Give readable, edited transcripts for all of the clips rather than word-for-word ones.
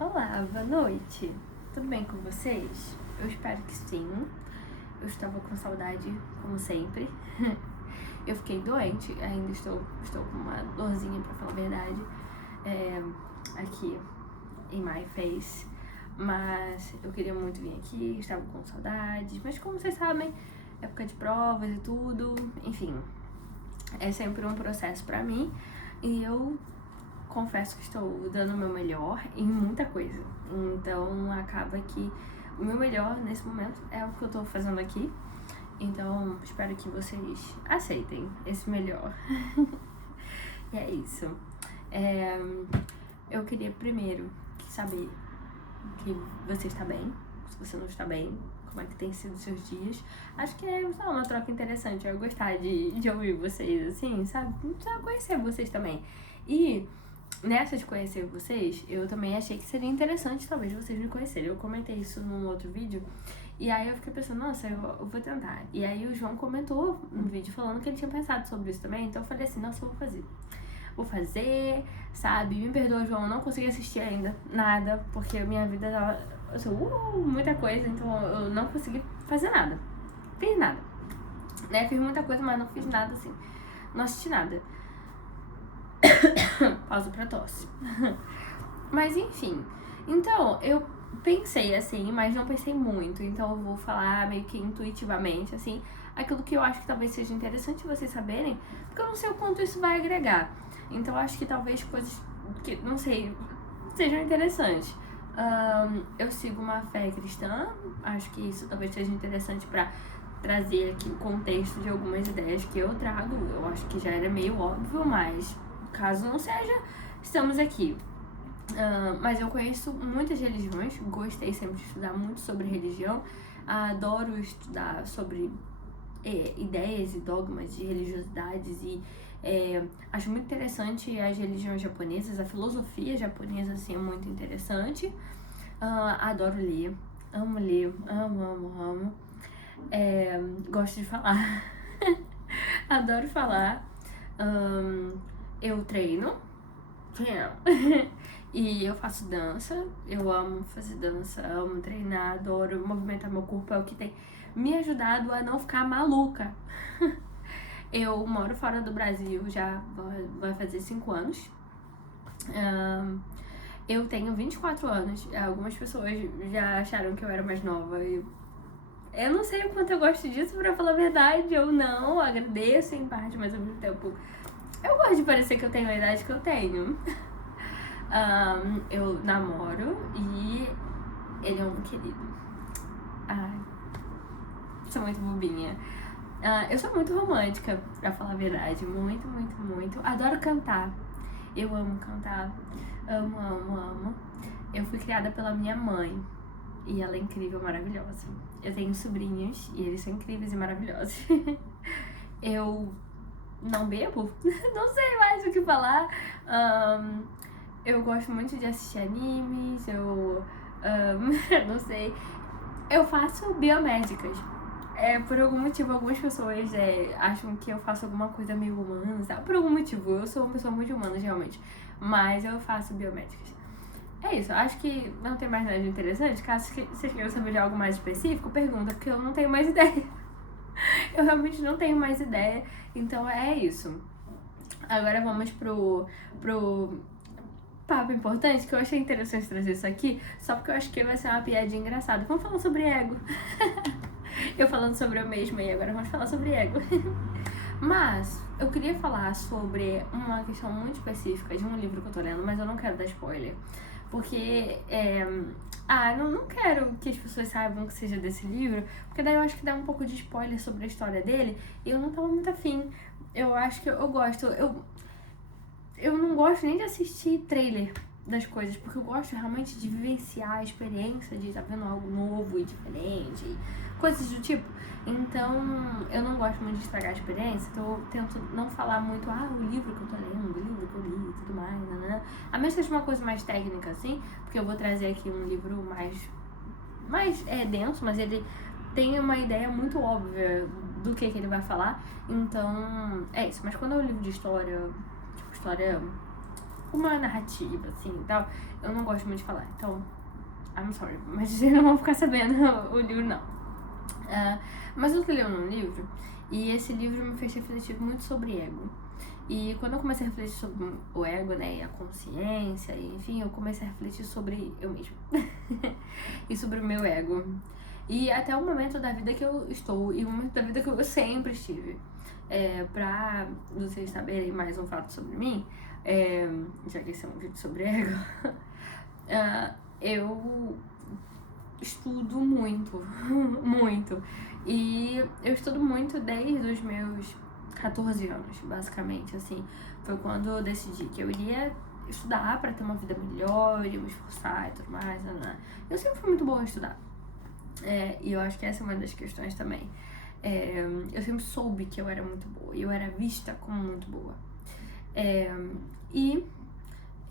Olá, boa noite. Tudo bem com vocês? Eu espero que sim. Eu estava com saudade, como sempre. Eu fiquei doente, ainda estou com uma dorzinha, pra falar a verdade, aqui em my face. Mas eu queria muito vir aqui, estava com saudades. Mas como vocês sabem, época de provas e tudo, enfim, é sempre um processo pra mim. E eu confesso que estou dando o meu melhor em muita coisa. Então acaba que o meu melhor nesse momento é o que eu tô fazendo aqui. Então espero que vocês aceitem esse melhor. E é isso. Eu queria primeiro saber que você está bem. Se você não está bem, como é que tem sido os seus dias. Acho que é uma troca interessante. Eu gostar de ouvir vocês, assim, sabe? Só conhecer vocês também. E nessa de conhecer vocês, eu também achei que seria interessante talvez vocês me conhecerem. Eu comentei isso num outro vídeo, e aí eu fiquei pensando, nossa, eu vou tentar. E aí o João comentou no vídeo falando que ele tinha pensado sobre isso também, então eu falei assim, nossa, eu vou fazer. Vou fazer, sabe? Me perdoa, João, eu não consegui assistir ainda nada, porque a minha vida tava, assim, muita coisa, então eu não consegui fazer nada. Fiz nada. Né? Fiz muita coisa, mas não fiz nada, assim. Não assisti nada. Pausa pra tosse. Mas enfim, então eu pensei assim, mas não pensei muito. Então eu vou falar meio que intuitivamente, assim, aquilo que eu acho que talvez seja interessante vocês saberem, porque eu não sei o quanto isso vai agregar. Então eu acho que talvez coisas que, não sei, sejam interessantes. Eu sigo uma fé cristã, acho que isso talvez seja interessante pra trazer aqui o contexto de algumas ideias que eu trago. Eu acho que já era meio óbvio, mas caso não seja, estamos aqui. Mas eu conheço muitas religiões, gostei sempre de estudar muito sobre religião, adoro estudar sobre ideias e dogmas de religiosidades e acho muito interessante as religiões japonesas, a filosofia japonesa assim, é muito interessante. Adoro ler, amo. Gosto de falar, adoro falar. Eu treino. E eu faço dança, eu amo fazer dança, amo treinar, adoro movimentar meu corpo, é o que tem me ajudado a não ficar maluca. Eu moro fora do Brasil, já vai fazer 5 anos. Eu tenho 24 anos, algumas pessoas já acharam que eu era mais nova. Eu não sei o quanto eu gosto disso, pra falar a verdade, ou não, agradeço em parte, mas ao mesmo tempo eu gosto de parecer que eu tenho a idade que eu tenho. Eu namoro e ele é um querido. Ai, sou muito bobinha. Eu sou muito romântica, pra falar a verdade. Muito. Adoro cantar. Eu amo cantar. Amo. Eu fui criada pela minha mãe. E ela é incrível, maravilhosa. Eu tenho sobrinhos e eles são incríveis e maravilhosos. Eu não bebo, não sei mais o que falar. Eu gosto muito de assistir animes, não sei. Eu faço biomédicas. Por algum motivo, algumas pessoas acham que eu faço alguma coisa meio humana, sabe? Por algum motivo, eu sou uma pessoa muito humana, realmente. Mas eu faço biomédicas. É isso, acho que não tem mais nada de interessante. Caso vocês queiram saber de algo mais específico, pergunta, porque eu não tenho mais ideia. Eu realmente não tenho mais ideia, então é isso. Agora vamos pro papo importante, que eu achei interessante trazer isso aqui, só porque eu acho que vai ser uma piadinha engraçada. Vamos falar sobre ego. Eu falando sobre eu mesma e agora vamos falar sobre ego. Mas eu queria falar sobre uma questão muito específica de um livro que eu tô lendo, mas eu não quero dar spoiler. Porque, não quero que as pessoas saibam que seja desse livro, porque daí eu acho que dá um pouco de spoiler sobre a história dele, e eu não tava muito afim. Eu acho que eu gosto, eu não gosto nem de assistir trailer das coisas, porque eu gosto realmente de vivenciar a experiência, de estar vendo algo novo e diferente, coisas do tipo. Então, eu não gosto muito de estragar a experiência, então eu tento não falar muito, o livro que eu tô lendo, o livro que eu li e tudo mais, né? A menos que seja uma coisa mais técnica, assim, porque eu vou trazer aqui um livro mais denso, mas ele tem uma ideia muito óbvia do que ele vai falar, então é isso. Mas quando é um livro de história, tipo, história, uma narrativa, assim, e tal, eu não gosto muito de falar, então, I'm sorry, mas vocês não vão ficar sabendo o livro, não. Mas eu tô lendo um livro, e esse livro me fez refletir muito sobre ego. E quando eu comecei a refletir sobre o ego, né, e a consciência, e, enfim, eu comecei a refletir sobre eu mesma. E sobre o meu ego. E até o momento da vida que eu estou, e o momento da vida que eu sempre estive. Pra vocês saberem mais um fato sobre mim, já que esse é um vídeo sobre ego, eu estudo muito, muito. E eu estudo muito desde os meus 14 anos, basicamente, assim. Foi quando eu decidi que eu iria estudar pra ter uma vida melhor, iria me esforçar e tudo mais, né? Eu sempre fui muito boa a estudar. E eu acho que essa é uma das questões também. Eu sempre soube que eu era muito boa, e eu era vista como muito boa.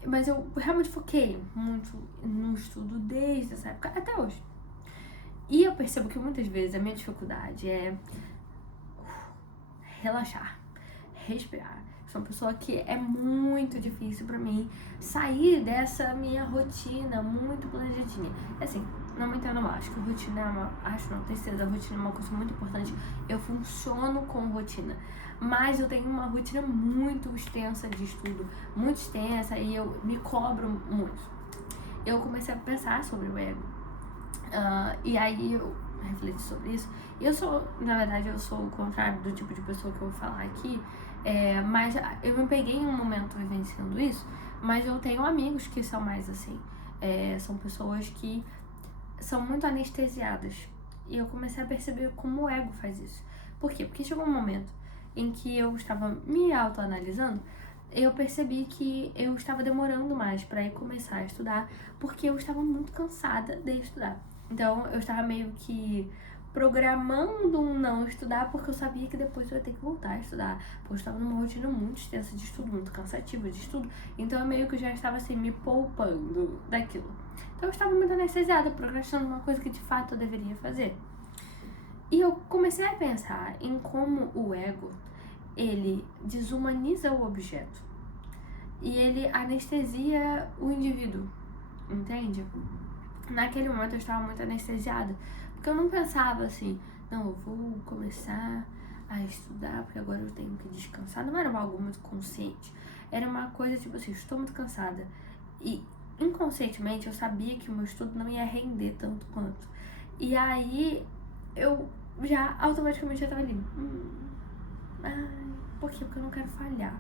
Mas eu realmente foquei muito no estudo desde essa época até hoje. E eu percebo que muitas vezes a minha dificuldade é relaxar, respirar. Sou uma pessoa que é muito difícil pra mim sair dessa minha rotina muito planejadinha. Assim, não me entendo mal, acho que rotina é uma... Acho não, tenho certeza, a rotina é uma coisa muito importante. Eu funciono com rotina. Mas eu tenho uma rotina muito extensa de estudo, muito extensa, e eu me cobro muito. Eu comecei a pensar sobre o ego. E aí eu refleti sobre isso. Eu sou, na verdade, eu sou o contrário do tipo de pessoa que eu vou falar aqui. Mas eu me peguei em um momento vivenciando isso, mas eu tenho amigos que são mais assim. São pessoas que são muito anestesiadas. E eu comecei a perceber como o ego faz isso. Por quê? Porque chegou um momento em que eu estava me autoanalisando, eu percebi que eu estava demorando mais para ir começar a estudar, porque eu estava muito cansada de estudar. Então, eu estava meio que programando um não estudar, porque eu sabia que depois eu ia ter que voltar a estudar, porque eu estava numa rotina muito extensa de estudo, muito cansativa de estudo, então eu meio que já estava assim, me poupando daquilo. Então eu estava muito anestesiada, procrastinando uma coisa que de fato eu deveria fazer. E eu comecei a pensar em como o ego, ele desumaniza o objeto e ele anestesia o indivíduo, entende? Naquele momento eu estava muito anestesiada, porque eu não pensava assim, não, eu vou começar a estudar porque agora eu tenho que descansar. Não era algo muito consciente, era uma coisa tipo assim, estou muito cansada. E inconscientemente eu sabia que o meu estudo não ia render tanto quanto. E aí eu já automaticamente já tava ali, por quê? Porque eu não quero falhar,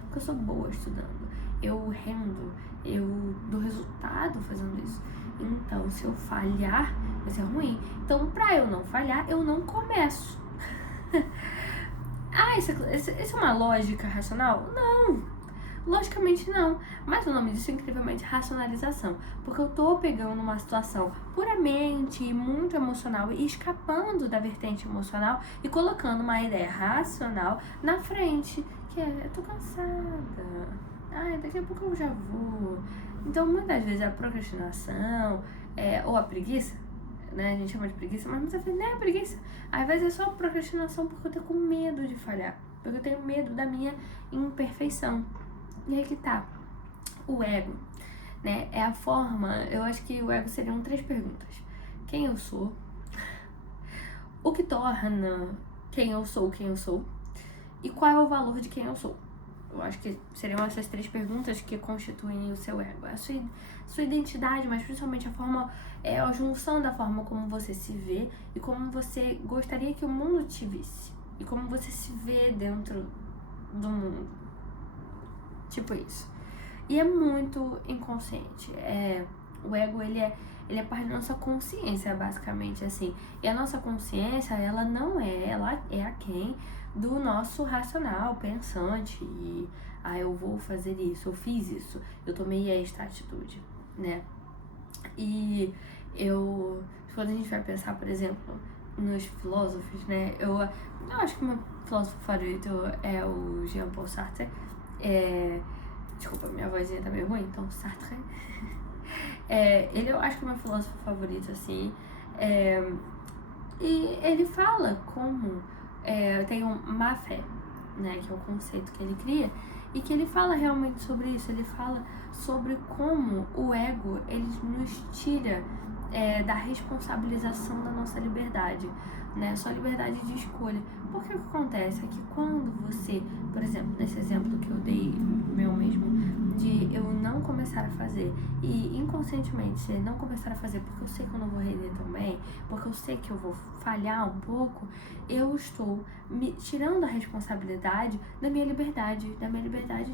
porque eu sou boa estudando, eu rendo, eu dou resultado fazendo isso. Então, se eu falhar, vai ser ruim. Então, pra eu não falhar, eu não começo. Isso é uma lógica racional? Não, logicamente não. Mas o nome disso é incrivelmente racionalização. Porque eu tô pegando uma situação puramente muito emocional e escapando da vertente emocional e colocando uma ideia racional na frente. Que é, eu tô cansada. Daqui a pouco eu já vou. Então, muitas vezes a procrastinação ou a preguiça, né? A gente chama de preguiça, mas muitas vezes nem é preguiça. Às vezes é só procrastinação porque eu tenho com medo de falhar. Porque eu tenho medo da minha imperfeição. E aí que tá. O ego, né? É a forma... Eu acho que o ego seriam 3 perguntas. Quem eu sou? O que torna quem eu sou? E qual é o valor de quem eu sou? Eu acho que seriam essas 3 perguntas que constituem o seu ego. A sua identidade, mas principalmente a forma, a junção da forma como você se vê e como você gostaria que o mundo te visse. E como você se vê dentro do mundo. Tipo isso. E é muito inconsciente. O ego, ele é parte da nossa consciência, basicamente, assim. E a nossa consciência, ela não ela é aquém do nosso racional, pensante, e eu vou fazer isso, eu fiz isso, eu tomei esta atitude, né? E quando a gente vai pensar, por exemplo, nos filósofos, né? Eu acho que o meu filósofo favorito é o Jean-Paul Sartre. Desculpa, minha vozinha tá meio ruim, então Sartre. Eu acho que é o meu filósofo favorito, assim. E ele fala como tem má fé, né, que é o conceito que ele cria, e que ele fala realmente sobre isso. Ele fala sobre como o ego, ele nos tira da responsabilização da nossa liberdade, né? Sua liberdade de escolha. Porque o que acontece é que quando você, por exemplo, nesse exemplo que eu dei meu mesmo, de eu não começar a fazer e inconscientemente se não começar a fazer porque eu sei que eu não vou render tão bem, porque eu sei que eu vou falhar um pouco, eu estou me tirando a responsabilidade da minha liberdade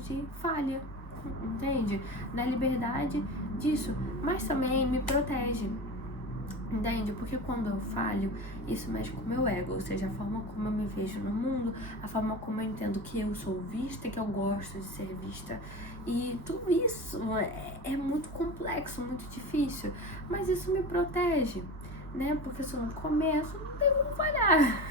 de falha, entende? Da liberdade disso, mas também me protege. Entende? Porque quando eu falho, isso mexe com o meu ego, ou seja, a forma como eu me vejo no mundo, a forma como eu entendo que eu sou vista, que eu gosto de ser vista. E tudo isso é muito complexo, muito difícil, mas isso me protege, né? Porque se eu não começo, não tem como falhar.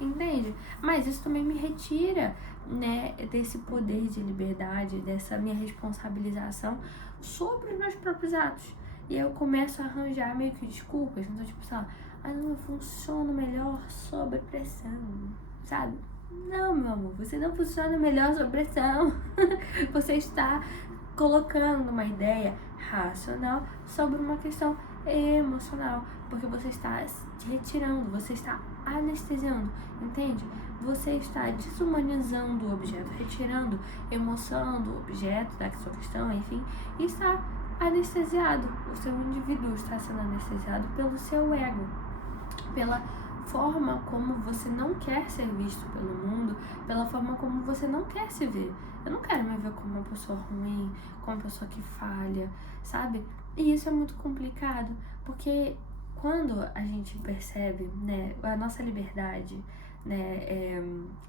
Entende? Mas isso também me retira, né, desse poder de liberdade, dessa minha responsabilização sobre os meus próprios atos. E eu começo a arranjar meio que desculpas. Então, tipo, sei lá, não, eu funciono melhor sob pressão, sabe? Não, meu amor, você não funciona melhor sob pressão. Você está colocando uma ideia racional sobre uma questão emocional, porque você está retirando, você está anestesiando, entende? Você está desumanizando o objeto, retirando emoção do objeto, da sua questão, enfim, e está anestesiado. O seu indivíduo está sendo anestesiado pelo seu ego, pela forma como você não quer ser visto pelo mundo, pela forma como você não quer se ver. Eu não quero me ver como uma pessoa ruim, como uma pessoa que falha, sabe? E isso é muito complicado, porque quando a gente percebe, né, a nossa liberdade, né,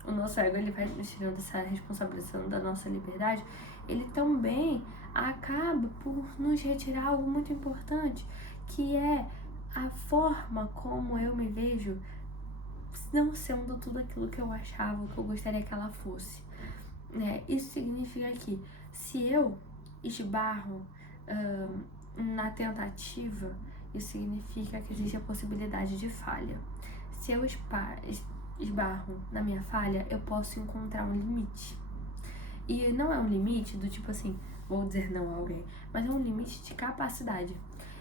o nosso ego, ele vai nos tirando essa responsabilização da nossa liberdade, ele também acaba por nos retirar algo muito importante, que é a forma como eu me vejo não sendo tudo aquilo que eu achava, que eu gostaria que ela fosse, né? Isso significa que se eu esbarro na tentativa, isso significa que existe a possibilidade de falha. Se eu esbarro na minha falha, eu posso encontrar um limite. E não é um limite do tipo assim, vou dizer não a alguém, mas é um limite de capacidade.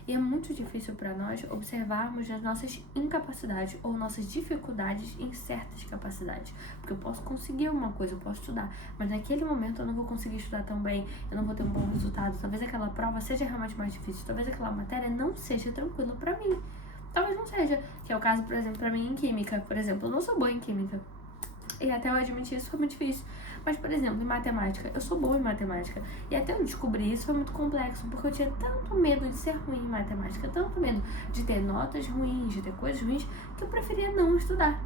E é muito difícil para nós observarmos as nossas incapacidades ou nossas dificuldades em certas capacidades. Porque eu posso conseguir uma coisa, eu posso estudar, mas naquele momento eu não vou conseguir estudar tão bem, eu não vou ter um bom resultado. Talvez aquela prova seja realmente mais difícil, talvez aquela matéria não seja tranquila para mim. Talvez não seja, que é o caso, por exemplo, para mim em química. Por exemplo, eu não sou boa em química. E até eu admitir isso foi muito difícil. Mas, por exemplo, em matemática, eu sou boa em matemática. E até eu descobrir isso foi muito complexo, porque eu tinha tanto medo de ser ruim em matemática, tanto medo de ter notas ruins, de ter coisas ruins, que eu preferia não estudar.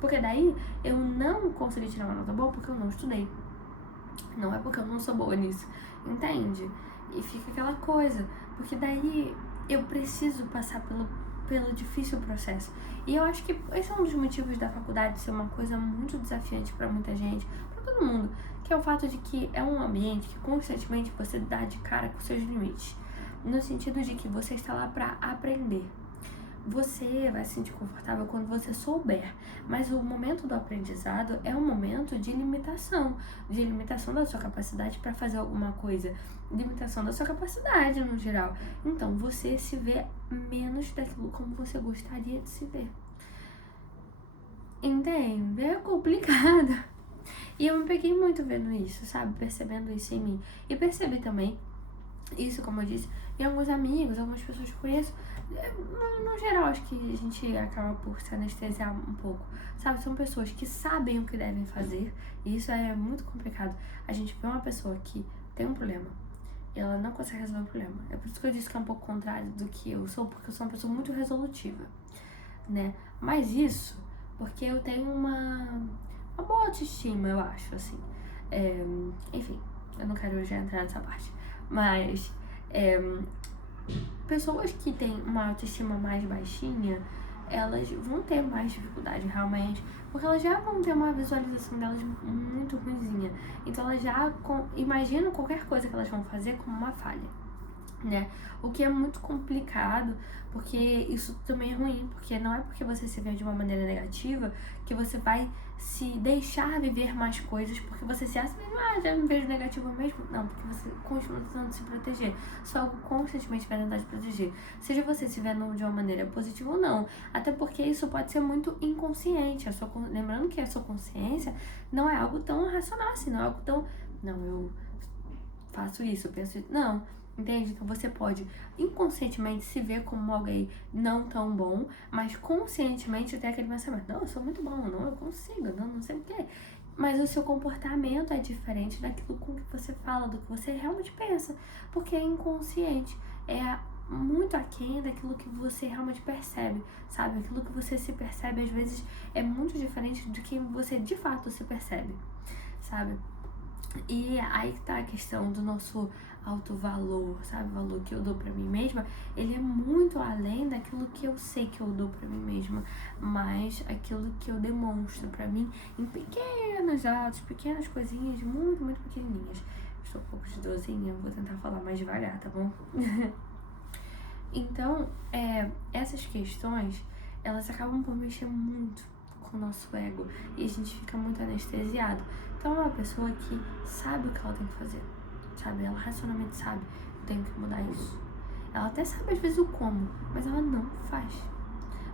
Porque daí eu não consegui tirar uma nota boa porque eu não estudei. Não é porque eu não sou boa nisso, entende? E fica aquela coisa, porque daí eu preciso passar pelo difícil processo. E eu acho que esse é um dos motivos da faculdade ser uma coisa muito desafiante para muita gente, para todo mundo, que é o fato de que é um ambiente que constantemente você dá de cara com seus limites, no sentido de que você está lá para aprender. Você vai se sentir confortável quando você souber, mas o momento do aprendizado é um momento de limitação da sua capacidade para fazer alguma coisa, limitação da sua capacidade no geral. Então você se vê menos daquilo como você gostaria de se ver. Entende? É complicado. E eu me peguei muito vendo isso, sabe? Percebendo isso em mim. E percebi também isso, como eu disse, em alguns amigos, algumas pessoas que eu conheço. No geral, acho que a gente acaba por se anestesiar um pouco, sabe? São pessoas que sabem o que devem fazer, e isso é muito complicado. A gente vê uma pessoa que tem um problema e ela não consegue resolver o problema. É por isso que eu disse que é um pouco contrário do que eu sou, porque eu sou uma pessoa muito resolutiva, né? Mas isso porque eu tenho uma boa autoestima, eu acho, assim. Enfim, eu não quero já entrar nessa parte, mas pessoas que têm uma autoestima mais baixinha, elas vão ter mais dificuldade realmente, porque elas já vão ter uma visualização delas muito ruinzinha. Então elas já imaginam qualquer coisa que elas vão fazer como uma falha, né? O que é muito complicado, porque isso também é ruim, porque não é porque você se vê de uma maneira negativa que você vai se deixar viver mais coisas, porque você se acha mesmo, já me vejo negativo mesmo. Não, porque você continua tentando se proteger. Só algo constantemente vai tentar te proteger. Seja você se vendo de uma maneira positiva ou não. Até porque isso pode ser muito inconsciente. Lembrando que a sua consciência não é algo tão racional assim, não é algo tão... Não, eu faço isso, eu penso isso. Não. Entende? Então você pode inconscientemente se ver como alguém não tão bom, mas conscientemente ter aquele pensamento, não, eu sou muito bom, não, eu consigo, não sei o quê. Mas o seu comportamento é diferente daquilo com que você fala, do que você realmente pensa, porque é inconsciente, é muito aquém daquilo que você realmente percebe, sabe? Aquilo que você se percebe às vezes é muito diferente do que você de fato se percebe, sabe? E aí que tá a questão do nosso alto valor, sabe? O valor que eu dou pra mim mesma, ele é muito além daquilo que eu sei que eu dou pra mim mesma, mas aquilo que eu demonstro pra mim em pequenos atos, pequenas coisinhas muito, muito pequenininhas. Estou um pouco de dorzinha, vou tentar falar mais devagar, tá bom? Então, essas questões, elas acabam por mexer muito com o nosso ego e a gente fica muito anestesiado. Então, é uma pessoa que sabe o que ela tem que fazer, sabe? Ela racionalmente sabe, eu tenho que mudar isso. Ela até sabe às vezes o como, mas ela não faz.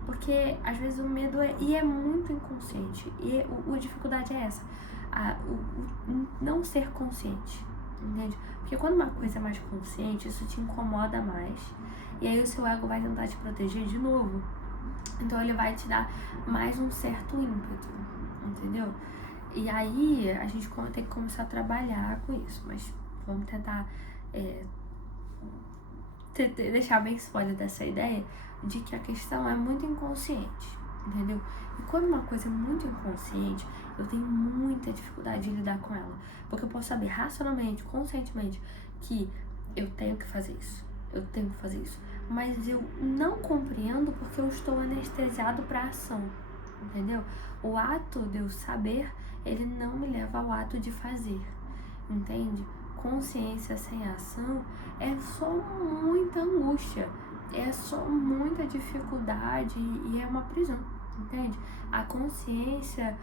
Porque às vezes o medo é muito inconsciente. E a dificuldade é essa, o não ser consciente, entende? Porque quando uma coisa é mais consciente, isso te incomoda mais. E aí o seu ego vai tentar te proteger de novo. Então ele vai te dar mais um certo ímpeto, entendeu? E aí a gente tem que começar a trabalhar com isso. Mas vamos tentar deixar bem sólida essa ideia de que a questão é muito inconsciente, entendeu? E quando uma coisa é muito inconsciente, eu tenho muita dificuldade de lidar com ela. Porque eu posso saber racionalmente, conscientemente, que eu tenho que fazer isso. Eu tenho que fazer isso. Mas eu não compreendo porque eu estou anestesiado para a ação, entendeu? O ato de eu saber, ele não me leva ao ato de fazer, entende? Consciência sem ação é só muita angústia, é só muita dificuldade e é uma prisão, entende? A consciência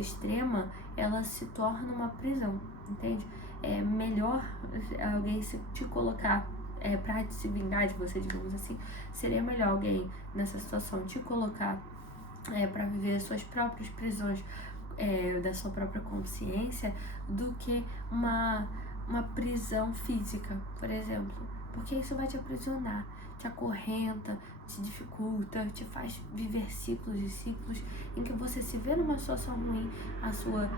extrema, ela se torna uma prisão, entende? É melhor alguém te colocar pra se vingar de você, digamos assim, seria melhor alguém nessa situação te colocar pra viver suas próprias prisões da sua própria consciência do que uma prisão física, por exemplo, porque isso vai te aprisionar, te acorrenta, te dificulta, te faz viver ciclos e ciclos em que você se vê numa situação ruim, a sua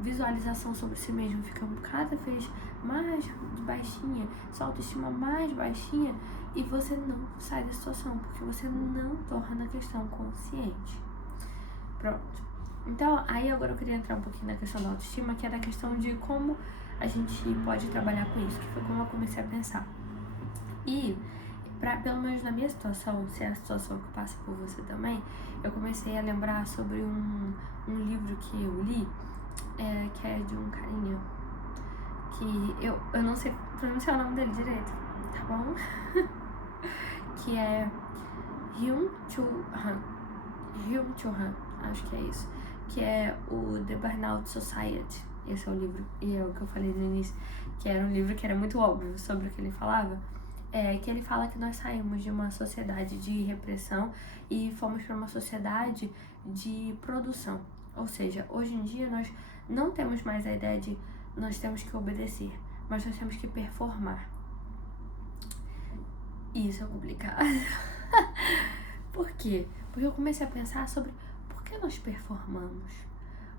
visualização sobre si mesmo fica cada vez mais baixinha, sua autoestima mais baixinha e você não sai da situação, porque você não torna a questão consciente. Pronto. Então, aí agora eu queria entrar um pouquinho na questão da autoestima, que é da questão de como a gente pode trabalhar com isso, que foi como eu comecei a pensar. E, pelo menos na minha situação, se é a situação que passa por você também, eu comecei a lembrar sobre um livro que eu li, que é de um carinha, que eu não sei pronunciar o nome dele direito, tá bom? Que é Byung-Chul Han, acho que é isso, que é o The Burnout Society. Esse é o livro, e é o que eu falei no início, que era um livro que era muito óbvio sobre o que ele falava, que ele fala que nós saímos de uma sociedade de repressão e fomos para uma sociedade de produção. Ou seja, hoje em dia nós não temos mais a ideia de nós temos que obedecer, mas nós temos que performar. Isso é complicado. Por quê? Porque eu comecei a pensar sobre por que nós performamos,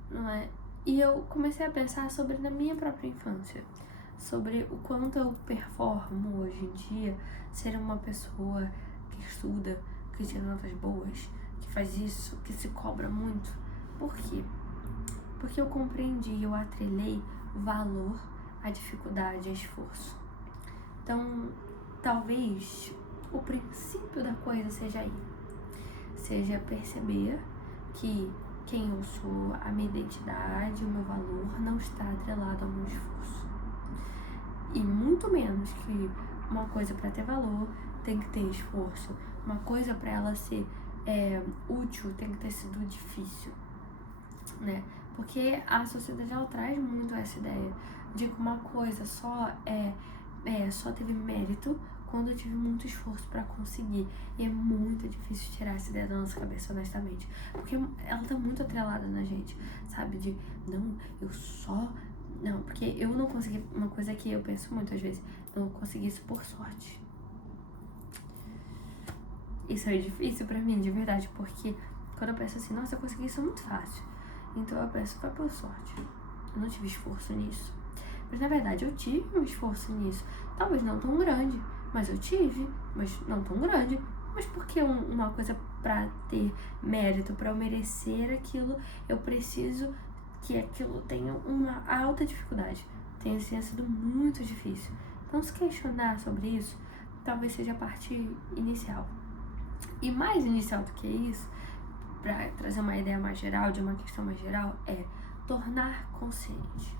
não é? E eu comecei a pensar sobre na minha própria infância, sobre o quanto eu performo hoje em dia ser uma pessoa que estuda, que tira notas boas, que faz isso, que se cobra muito. Por quê? Porque eu compreendi, eu atrelei valor à dificuldade, a esforço. Então, talvez o princípio da coisa seja aí. Seja perceber que quem eu sou, a minha identidade, o meu valor não está atrelado ao meu esforço. E muito menos que uma coisa para ter valor tem que ter esforço. Uma coisa para ela ser útil tem que ter sido difícil, né? Porque a sociedade ela traz muito essa ideia de que uma coisa só teve mérito quando eu tive muito esforço pra conseguir. E é muito difícil tirar essa ideia da nossa cabeça, honestamente. Porque ela tá muito atrelada na gente, sabe? De, não, eu só... Não, porque eu não consegui... Uma coisa que eu penso muitas vezes, eu não consegui isso por sorte. Isso é difícil pra mim, de verdade, porque quando eu penso assim, nossa, eu consegui isso muito fácil. Então eu penso, foi por sorte. Eu não tive esforço nisso. Mas na verdade eu tive um esforço nisso. Talvez não tão grande, mas eu tive, mas não tão grande. Mas porque uma coisa pra ter mérito, pra eu merecer aquilo, eu preciso que aquilo tenha uma alta dificuldade. Tenha sido muito difícil. Então se questionar sobre isso, talvez seja a parte inicial. E mais inicial do que isso, pra trazer uma ideia mais geral, de uma questão mais geral, é tornar consciente.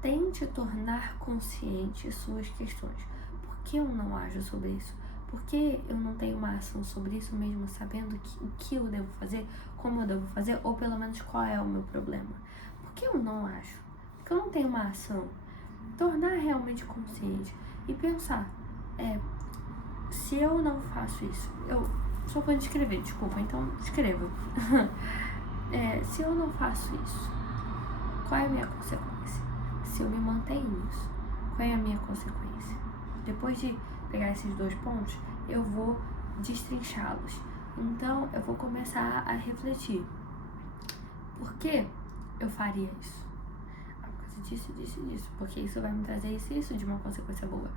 Tente tornar consciente suas questões. Por que eu não ajo sobre isso? Por que eu não tenho uma ação sobre isso mesmo sabendo o que eu devo fazer, como eu devo fazer, ou pelo menos qual é o meu problema? Por que eu não ajo? Porque eu não tenho uma ação. Tornar realmente consciente e pensar, se eu não faço isso, eu só vou escrever, desculpa, então escreva. Se eu não faço isso, qual é a minha consequência? Se eu me mantenho nisso, qual é a minha consequência? Depois de pegar esses 2 pontos, eu vou destrinchá-los. Então, eu vou começar a refletir. Por que eu faria isso? Por causa disso. Porque isso vai me trazer isso de uma consequência boa.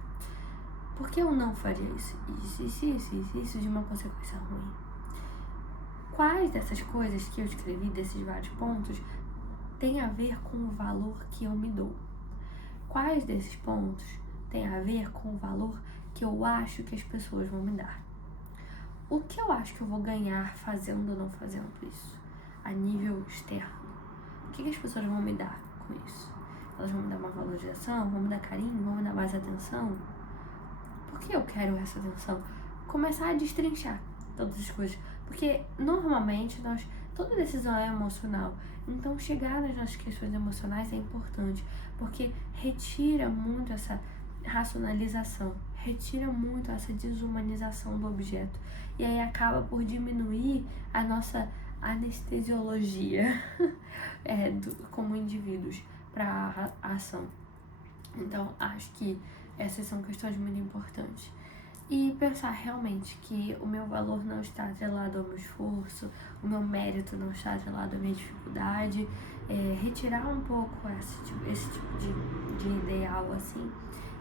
Por que eu não faria isso? Isso de uma consequência ruim. Quais dessas coisas que eu escrevi, desses vários pontos, tem a ver com o valor que eu me dou? Quais desses pontos tem a ver com o valor que eu acho que as pessoas vão me dar? O que eu acho que eu vou ganhar fazendo ou não fazendo isso? A nível externo. O que as pessoas vão me dar com isso? Elas vão me dar uma valorização? Vão me dar carinho? Vão me dar mais atenção? Por que eu quero essa atenção? Começar a destrinchar todas as coisas. Porque, normalmente, toda decisão é emocional. Então, chegar nas nossas questões emocionais é importante. Porque retira muito essa racionalização. Retira muito essa desumanização do objeto. E aí acaba por diminuir a nossa anestesiologia como indivíduos para a ação. Então, acho que essas são questões muito importantes. E pensar realmente que o meu valor não está atrelado ao meu esforço, o meu mérito não está atrelado à minha dificuldade, retirar um pouco esse tipo de ideal, assim,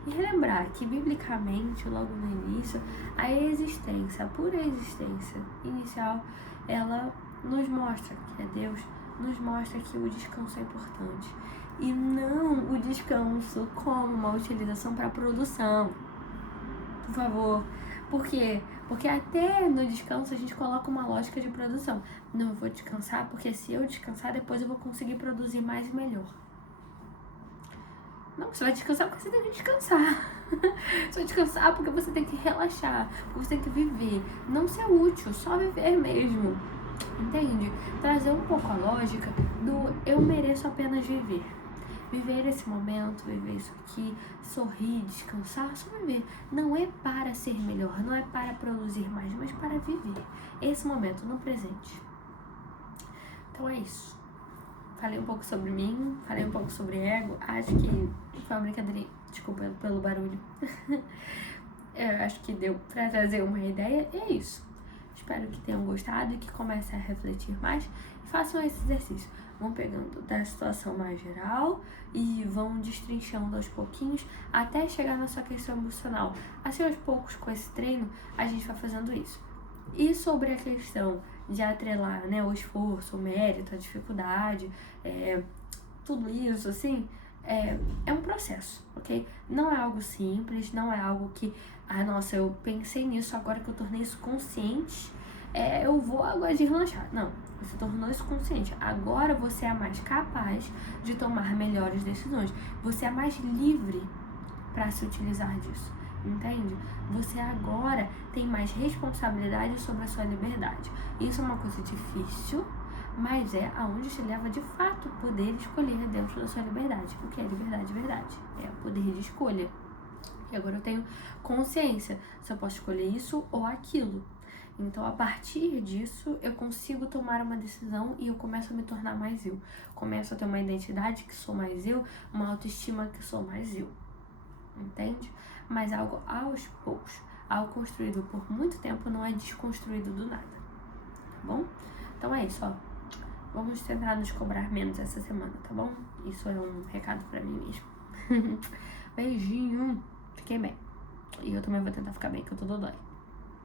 e relembrar que, biblicamente, logo no início, a pura existência inicial, ela nos mostra que é Deus, nos mostra que o descanso é importante. E não o descanso como uma utilização para produção. Por favor. Por quê? Porque até no descanso a gente coloca uma lógica de produção. Não, eu vou descansar porque se eu descansar, depois eu vou conseguir produzir mais e melhor. Não, você vai descansar porque você tem que descansar. Você vai descansar porque você tem que relaxar, porque você tem que viver. Não ser útil, só viver mesmo. Entende? Trazer um pouco a lógica do eu mereço apenas viver. Viver esse momento, viver isso aqui, sorrir, descansar, só viver. Não é para ser melhor, não é para produzir mais, mas para viver esse momento no presente. Então é isso. Falei um pouco sobre mim, falei um pouco sobre ego. Acho que foi uma brincadeira. Desculpa pelo barulho. Eu acho que deu pra trazer uma ideia. E é isso. Espero que tenham gostado e que comecem a refletir mais. E façam esse exercício. Vão pegando da situação mais geral e vão destrinchando aos pouquinhos até chegar na sua questão emocional. Assim, aos poucos, com esse treino, a gente vai fazendo isso. E sobre a questão de atrelar, né, o esforço, o mérito, a dificuldade, tudo isso, assim, é um processo, ok? Não é algo simples, não é algo que, nossa, eu pensei nisso agora que eu tornei isso consciente, eu vou agora deslanchar. Não, você tornou isso consciente. Agora você é mais capaz de tomar melhores decisões. Você é mais livre pra se utilizar disso, entende? Você agora tem mais responsabilidade sobre a sua liberdade. Isso é uma coisa difícil, mas é aonde te leva de fato poder escolher dentro da sua liberdade. O que é liberdade de verdade? É poder de escolha. E agora eu tenho consciência se eu posso escolher isso ou aquilo. Então, a partir disso, eu consigo tomar uma decisão e eu começo a me tornar mais eu. Começo a ter uma identidade que sou mais eu, uma autoestima que sou mais eu. Entende? Mas algo aos poucos. Algo construído por muito tempo não é desconstruído do nada. Tá bom? Então é isso, ó. Vamos tentar nos cobrar menos essa semana, tá bom? Isso é um recado pra mim mesmo. Beijinho. Fiquei bem. E eu também vou tentar ficar bem, que eu tô dodói.